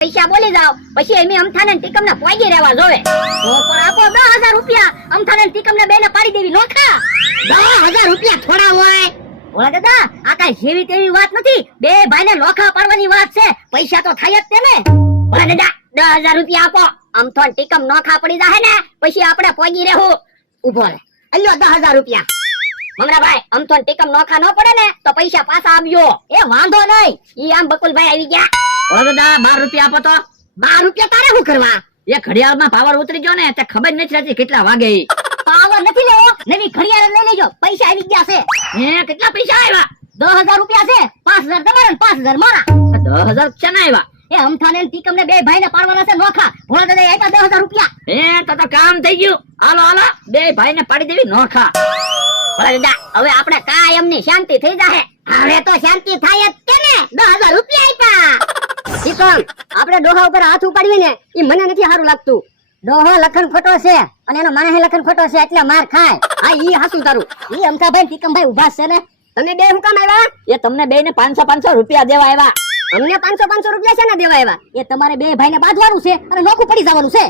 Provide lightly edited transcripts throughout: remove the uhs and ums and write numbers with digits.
પૈસા બોલી જાવ પછી એમ અમથાને ટીકમ ને પોગી રહેવા જોવે તો પણ આપો 10,000 રૂપિયા અમથાને ટીકમ ને બેને પાડી દેવી નોખા 10,000 રૂપિયા થોડા હોય ઓલા દાદા આ કઈ જેવી તેવી વાત નથી બે ભાઈને નોખા પાડવાની વાત છે પૈસા તો થાય જ તેને ઓલા દાદા 10,000 રૂપિયા આપો અમથાને ટીકમ નોખા પડી જાહે ને પછી આપણે પોગી રહેવું ઉભો રહે અલ્યો 10,000 રૂપિયા મમરાભાઈ અમથાને ટીકમ નોખા ન પડે ને તો પૈસા પાછા આવજો એ વાંધો નહીં ઈ આમ બકુલભાઈ આવી ગયા ઓલા દાદા 12 રૂપિયા આપો તો 12 રૂપિયા તારે શું કરવા એ ઘડિયાળમાં પાવર ઉતરી ગયો ને તે ખબર નથી રહેતી કેટલા વાગે ઈ પાવર નથી લેવો નવી ઘડિયાળ લઈ લેજો પૈસા આવી ગયા છે હે કેટલા પૈસા આવ્યા 10,000 રૂપિયા છે 5,000 તમારા ને 5,000 મારા 10,000 ક્યાં આવ્યા એ અમથાને ને ટીકમ ને બે ભાઈને પાડવાના છે નોખા ભોળા દાદા આપ્યા 10,000 રૂપિયા હે તો કામ થઈ ગયું હાલો હાલો બે ભાઈને પાડી દેવી નોખા ભોળા દાદા હવે આપણે કાયમ ની શાંતિ થઈ જાહે હવે તો શાંતિ થાય જ કે ને 10,000 રૂપિયા આપ્યા ટીકમ આપણે ડોહા ઉપર હાથ ઉપાડીએ ને ઈ મને નથી સારું લાગતું ડોહો લખન ખોટો છે અને એનો માણસ લખન ખોટો છે એટલે માર ખાય હા ઈ હાસું તારું ઈ અમથાભાઈ ટીકમભાઈ ઉભા છે ને તમે બે હું કામ આવ્યા એ તમને બેને 500 રૂપિયા દેવા આવ્યા અમને 500 રૂપિયા છે ને દેવા આવ્યા એ તમારે બે ભાઈને બાંધવાનું છે અને નોખું પડી જવાનું છે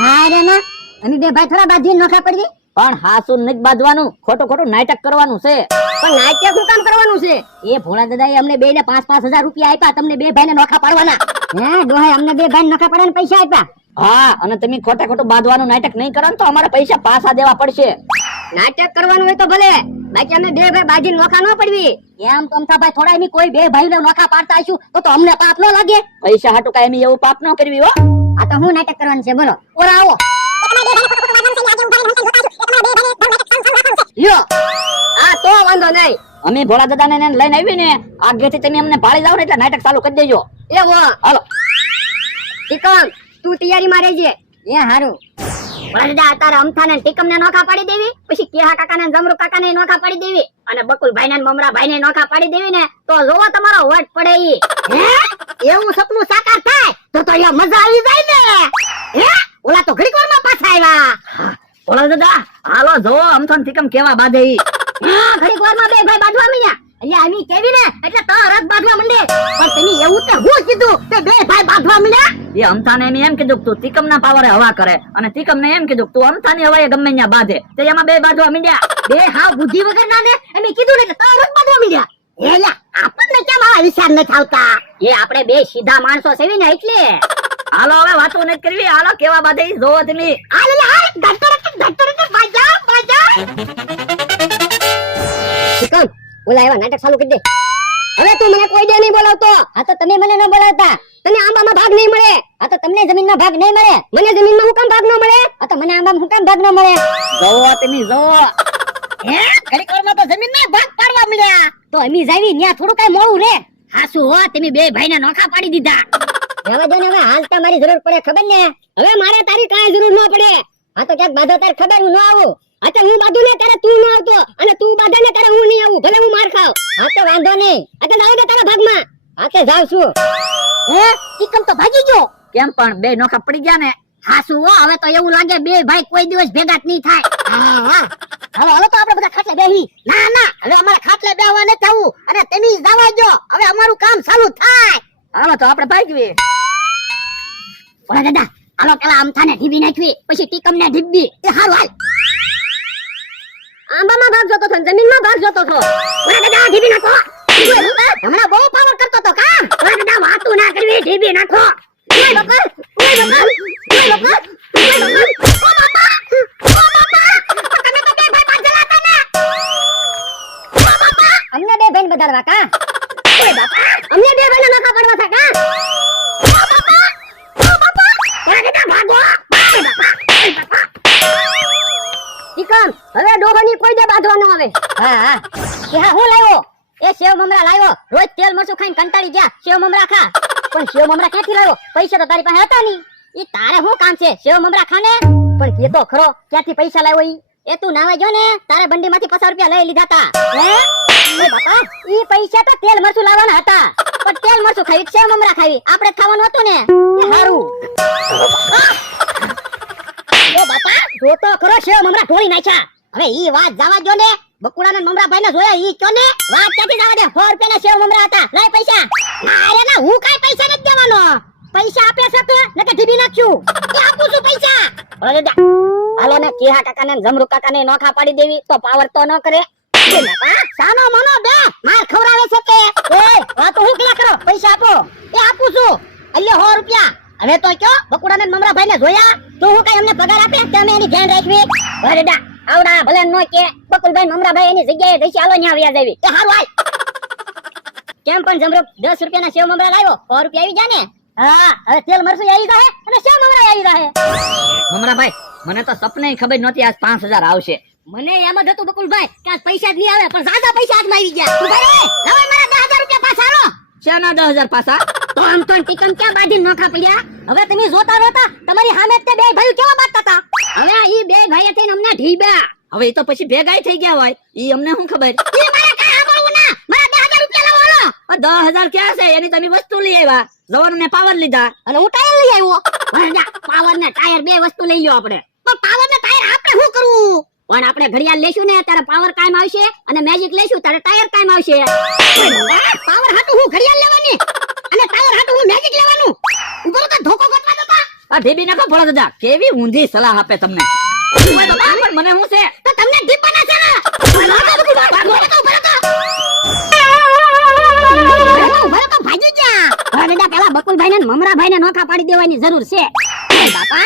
ના રે ના અમે બે ભાઈ થોડા બાંધીને નોખા પડી પણ હાસુ નથી બાંધવાનું ખોટું નાટક કરવાનું છે પણ નાટ્ય શું કામ કરવાનું છે એ ભોળા દાદાએ અમને બેને 5,000 રૂપિયા આપ્યા તમને બે ભાઈને નોખા પાડવાના હે ડોહાએ અમને બે ભાઈને નોખા પાડવાના પૈસા આપ્યા હા અને તમે ખોટું બાંધવાનું નાટક નહીં કરો ને તો અમારે પૈસા પાછા દેવા પડશે નાટક કરવાનું હોય તો ભલે બાકી અમે બે ભાઈ બાજીને નોખા ન પડવી એમ તો અમથાભાઈ થોડા એમ કોઈ બે ભાઈને નોખા પાડતા આવીશું તો અમને પાપ ન લાગે પૈસા હાટુ કાઈ એમ એવું પાપ ન કરવી હો આ તો હું નાટક કરવાનું છે બોલો ઓરા આવો લ્યો આ તો વાંધો નહીં અમે ભોળા દાદાને લઈને આવી ને આગેથી તમે અમને પાડી જાવ ને એટલે નાટક ચાલુ કરી દેજો એવો હાલો ટીકમ તું તૈયારીમાં રહેજે એ હારું ભોળા દાદા તારા અમથાને ટીકમ ને નોખા પાડી દેવી પછી કેહા કાકાને જમરૂ કાકાને નોખા પાડી દેવી અને બકુલભાઈ ને મમરાભાઈ ને નોખા પાડી દેવી ને તો જોવો તમારો વટ પડે ઈ હે એવું સપનું સાકાર થાય તો અહીંયા મજા આવી જાય ને હે ઓલા તો ઘડીક વારમાં પાછા આવ્યા ભોળા દાદા હાલો જો અમથાને ટીકમ કેવા બાંધે ઈ હા ઘડીક વારમાં બે ભાઈ બાંધવા માંડ્યા એટલે આમી કેવી ને એટલે તરત બાંધવા માંડે પણ તમે એવું તે હું કીધું કે બે ભાઈ બાંધવા માંડ્યા એ અમથાને એમ કીધું કે તું ટીકમ ના પાવરે હવા કરે અને ટીકમ ને એમ કીધું કે તું અમથાની હવાએ ગમે ત્યાં બાંધે તે એમાં બે બાંધવા માંડ્યા બે હાવ બુદ્ધિ વગર ના ને એમ કીધું ને એટલે તરત બાંધવા માંડ્યા એલા આપણને કેમ આવા વિચાર ન થાવતા એ આપણે બે સીધા માણસો સેવી ને એટલે હાલો હવે વાતો નથી કરવી હાલો કેવા બાંધે ઈ જોવો તમે હાલ હાલ ધટડક બાજા ઠીક ઓલા એવા નાટક ચાલુ કરી દે હવે તું મને કોઈ દે નહીં બોલાવતો આ તો તમે મને ન બોલાવતા તને આંબામાં ભાગ નહીં મળે આ તો તમને જમીનનો ભાગ નહીં મળે મને જમીનમાં હું કામ ભાગ ન મળે આ તો મને આંબામાં હું કામ ભાગ ન મળે જોવો તમે જોવો હે ઘડીક વારમાં તો જમીનના ભાગ પાડવા મળ્યા તો અમી જાવી ન્યા થોડું કઈ મોળું રે હાસુ હો તમે બે ભાઈને નોખા પાડી દીધા હવે જો ને હવે હાલ તમારી જરૂર પડે ખબર ને હવે મારે તારી કાઈ જરૂર ન પડે આ તો ક્યાંક બાધો તાર ખબર હું ન આવું આ તો હું બાધું ને ત્યારે તું ન આવતો અને તું બાધે ને ત્યારે હું નહીં આવું ભલે હું માર ખાવ આ તો વાંધો નહીં આ તો જાવ દે તારા ભાગમાં આ તો જાવ છું હે ટીકમ તો ભાગી ગયો કેમ પણ બે નોખા પડી ગયા ને હાસુ હો હવે તો એવું લાગે બે ભાઈ કોઈ દિવસ ભેગા જ નહીં થાય હા હવે હાલો તો આપણે બધા ખાટલે બેહી ના ના હવે અમારે ખાટલે બેહવા નથી આવું અને તમે જવા દો હવે અમારું કામ ચાલુ થાય હાલો તો આપણે ભાગીએ ઓલા દાદા હાલો પેલા અમથાને ઢીબી નાખવી પછી ટીકમ ને ઢીબી એ હાલ હાલ આંબામાં ભાગ જોતો છો જમીનમાં ભાગ જોતો છો ઓલા દાદા ઢીબી નાખો હમણાં બહુ પાવર કરતો તો કા ઓલા દાદા વાતું ના કરવી ઢીબી નાખો ઓય બાપા ઓય બાપા ઓય બાપા ઓય બાપા ઓ બાપા ઓ બાપા તમે તો બે ભાઈ બાંધેલા હતા ને ઓ બાપા અમને બે ભાઈ બધાડવા કા ઓય બાપા અમને બે ભાઈને નખા પાડવા હતા કા ઓ બાપા ઓ બાપા ઓલા દાદા ભાગો ઓય બાપા ઓય બાપા ટીકમ હવે ડોહાની કોઈ દે બાંધવાનો આવે હા હા કે હા હું લાવ્યો એ સેવ મમરા લાવ્યો રોજ તેલ મરચું ખાઈને કંટાળી ગયા સેવ મમરા ખા પણ સેવ મમરા ક્યાંથી લાવ્યો પૈસા તો તારી પાસે હતા નહીં ઈ તારે શું કામ છે સેવ મમરા ખાને પણ કે તો ખરો ક્યાંથી પૈસા લાવ્યો ઈ એ તું નાવા જો ને તારે બંડીમાંથી 50 રૂપિયા લઈ લીધા તા હે એ બાપા ઈ પૈસા તો તેલ મરચું લાવવાના હતા પણ તેલ મરચું ખાવી સેવ મમરા ખાવી આપણે ખાવાનું હતું ને એ હારું ઓ બાપા જો તો ખરો સેવ મમરા ઢોળી નાખ્યા હવે ઈ વાત જવા જો ને બકુડાને મમરાભાઈ ને જોયા ઈ કયો ને વાત ક્યાંથી જવા દે 100 રૂપિયા ના સેવ મમરા હતા લાય પૈસા ના રે ના હું કાઈ પૈસા નથી દેવાનો પૈસા આપે છે તો નકે ઢીબી નાખ્યું એ આપું છું પૈસા અરે દાદા હાલો ને કિહા કાકા ને જમરૂ કાકા ને નોખા પાડી દેવી તો પાવર તો ન કરે એ બાપા સાનો મનો બે માર ખવરાવે છે કે એ વાત હું ક્યાં કરો પૈસા આપો એ આપું છું અલ્લે 100 રૂપિયા હવે તો કયો બકુડા ને મમરાભાઈ ને જોયા તો હું કઈ અમને પગાર આપે કે અમે એની ધ્યાન રાખવી અરે દાદા આવડા ભલે નો કે બકુલભાઈ મમરાભાઈ એની જગ્યાએ જઈશે હાલો ન્યા વ્યા જાવી એ હારું હાલ કેમ પણ જમરો 10 રૂપિયાના સેવ મમરા લાવ્યો 100 રૂપિયા આવી જા ને હા હવે તેલ મરસું આવી જાહે અને સેવ મમરા આવી જાહે મમરાભાઈ મને તો સપને ખબર નહોતી આજ 5000 આવશે. મને એમ જ હતું બકુલભાઈ કે આજ પૈસા જ નહીં આવે પણ સાદા પૈસા હાથમાં આવી ગયા તું ભાઈ લાવો મારા 10000 રૂપિયા પાછા આલો શેના 10000 પાછા? તો આમ તો ટીકમ ક્યાં બાજી નોખા પડ્યા હવે તમે જોતા નહોતા તમારી સામે તે બે ભાઈઓ કેવા બાતતા હતા હવે ઈ બે ભાઈએ થઈને અમને ઢીબ્યા હવે એ તો પછી ભેગાઈ થઈ ગયા હોય ઈ અમને શું ખબર? ઈ મારે કાંઈ સાંભળવું ના મારા 10000 રૂપિયા લાવો હાલો 10000 ક્યાં છે? એની તમે વસ્તુ લઈ આવ્યા, જવાન ને પાવર લીધા અને હું ટાયર લઈ આવ્યો પાવર ને ટાયર બે વસ્તુ લઈ લ્યો આપણે પણ પાવર ને ટાયર આપણે શું કરવું પણ આપણે ઘડિયાળ લેશું ને ત્યારે પાવર કાયમ આવશે અને મેજિક લેશું ત્યારે ટાયર કાયમ આવશે પાવર હાટું હું ઘડિયાળ લેવાની અને ટાયર હાટું હું મેજિક લેવાનું ઉભો તો ધોકો ગોતવા દો આ ઢીબી નાખો ભોળા દાદા, કેવી ઊંધી સલાહ આપે તમને. ઓય બાપા, પણ મને શું છે? તો તમને ડીપાના છે ને ભાગી જા પેલા બકુલભાઈ ને મમરાભાઈ ને નોખા પાડી દેવાની જરૂર છે બાપા